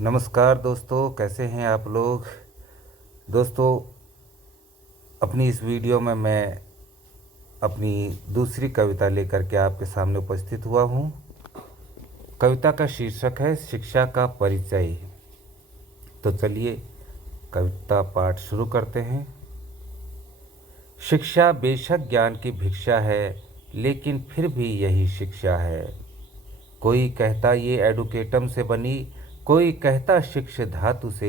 नमस्कार दोस्तों, कैसे हैं आप लोग। दोस्तों, अपनी इस वीडियो में मैं अपनी दूसरी कविता लेकर के आपके सामने उपस्थित हुआ हूँ। कविता का शीर्षक है शिक्षा का परिचय। तो चलिए कविता पाठ शुरू करते हैं। शिक्षा बेशक ज्ञान की भिक्षा है, लेकिन फिर भी यही शिक्षा है। कोई कहता ये एडुकेटम से बनी, कोई कहता शिक्ष धातु से।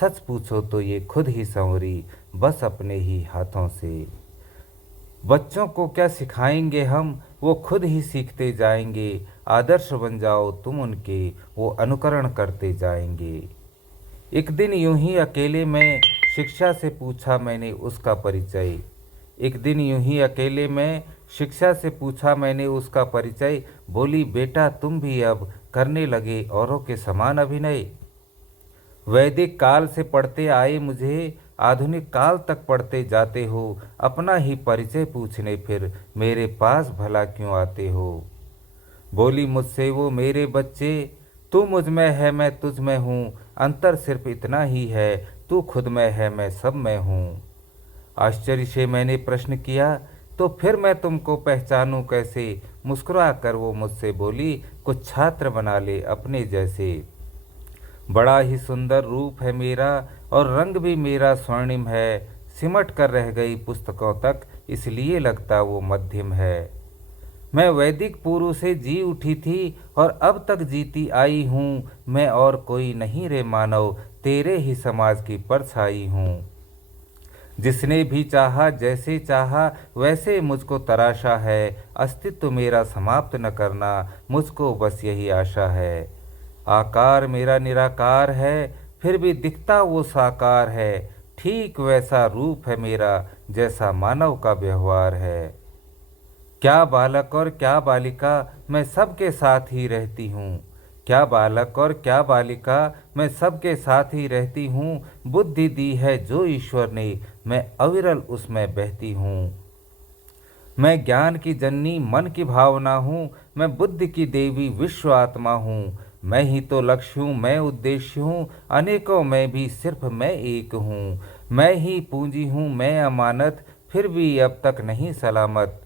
सच पूछो तो ये खुद ही संवरी, बस अपने ही हाथों से। बच्चों को क्या सिखाएंगे हम, वो खुद ही सीखते जाएंगे। आदर्श बन जाओ तुम उनके, वो अनुकरण करते जाएंगे। एक दिन यूं ही अकेले में शिक्षा से पूछा मैंने उसका परिचय। एक दिन यूं ही अकेले में शिक्षा से पूछा मैंने उसका परिचय। बोली, बेटा तुम भी अब करने लगे औरों के समान अभिनय। वैदिक काल से पढ़ते आए मुझे, आधुनिक काल तक पढ़ते जाते हो। अपना ही परिचय पूछने फिर मेरे पास भला क्यों आते हो। बोली मुझसे वो मेरे बच्चे, तू मुझ में है मैं तुझ में हूँ। अंतर सिर्फ इतना ही है, तू खुद में है मैं सब में हूँ। आश्चर्य से मैंने प्रश्न किया, तो फिर मैं तुमको पहचानूं कैसे। मुस्कुरा कर वो मुझसे बोली, कुछ छात्र बना ले अपने जैसे। बड़ा ही सुंदर रूप है मेरा और रंग भी मेरा स्वर्णिम है। सिमट कर रह गई पुस्तकों तक, इसलिए लगता वो मध्यम है। मैं वैदिक पूर्व से जी उठी थी और अब तक जीती आई हूँ। मैं और कोई नहीं रे मानव, तेरे ही समाज की परछाई हूँ। जिसने भी चाहा जैसे चाहा वैसे मुझको तराशा है। अस्तित्व मेरा समाप्त न करना, मुझको बस यही आशा है। आकार मेरा निराकार है, फिर भी दिखता वो साकार है। ठीक वैसा रूप है मेरा, जैसा मानव का व्यवहार है। क्या बालक और क्या बालिका, मैं सबके साथ ही रहती हूँ। क्या बालक और क्या बालिका, मैं सबके साथ ही रहती हूँ। बुद्धि दी है जो ईश्वर ने, मैं अविरल उसमें बहती हूँ। मैं ज्ञान की जननी मन की भावना हूँ, मैं बुद्धि की देवी विश्व आत्मा हूँ। मैं ही तो लक्ष्य हूँ, मैं उद्देश्य हूँ, अनेकों में भी सिर्फ मैं एक हूँ। मैं ही पूंजी हूँ, मैं अमानत, फिर भी अब तक नहीं सलामत।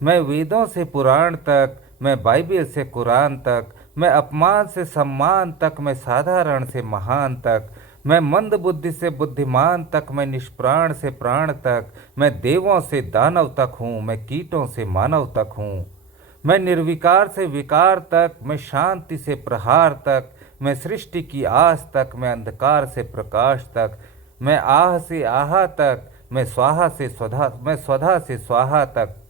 मैं वेदों से पुराण तक, मैं बाइबल से कुरान तक, मैं अपमान से सम्मान तक, मैं साधारण से महान तक। मैं मंद बुद्धि से बुद्धिमान तक, मैं निष्प्राण से प्राण तक। मैं देवों से दानव तक हूँ, मैं कीटों से मानव तक हूँ। मैं निर्विकार से विकार तक, मैं शांति से प्रहार तक। मैं सृष्टि की आस तक, मैं अंधकार से प्रकाश तक। मैं आह से आहा तक, मैं स्वाहा से स्वधा, मैं स्वधा से स्वाहा तक।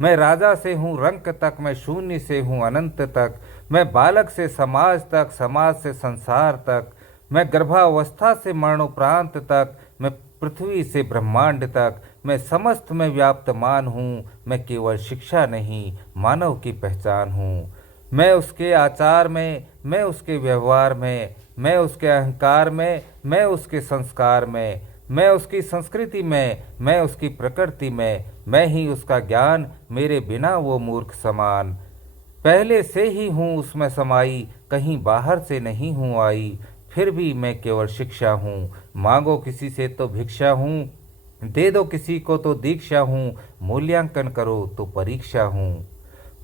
मैं राजा से हूँ रंक तक, मैं शून्य से हूँ अनंत तक। मैं बालक से समाज तक, समाज से संसार तक। मैं गर्भावस्था से मरणोपरांत तक, मैं पृथ्वी से ब्रह्मांड तक। मैं समस्त में व्याप्त मान हूँ, मैं केवल शिक्षा नहीं मानव की पहचान हूँ। मैं उसके आचार में, मैं उसके व्यवहार में, मैं उसके अहंकार में, मैं उसके संस्कार में, मैं उसकी संस्कृति में, मैं उसकी प्रकृति में। मैं ही उसका ज्ञान, मेरे बिना वो मूर्ख समान। पहले से ही हूँ उसमें समाई, कहीं बाहर से नहीं हूँ आई। फिर भी मैं केवल शिक्षा हूँ, मांगो किसी से तो भिक्षा हूँ। दे दो किसी को तो दीक्षा हूँ, मूल्यांकन करो तो परीक्षा हूँ।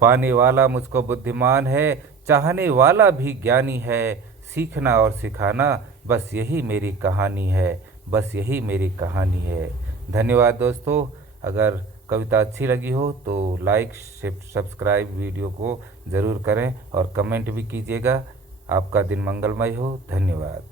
पाने वाला मुझको बुद्धिमान है, चाहने वाला भी ज्ञानी है। सीखना और सिखाना, बस यही मेरी कहानी है, बस यही मेरी कहानी है। धन्यवाद दोस्तों। अगर कविता अच्छी लगी हो तो लाइक सब्सक्राइब वीडियो को ज़रूर करें और कमेंट भी कीजिएगा। आपका दिन मंगलमय हो। धन्यवाद।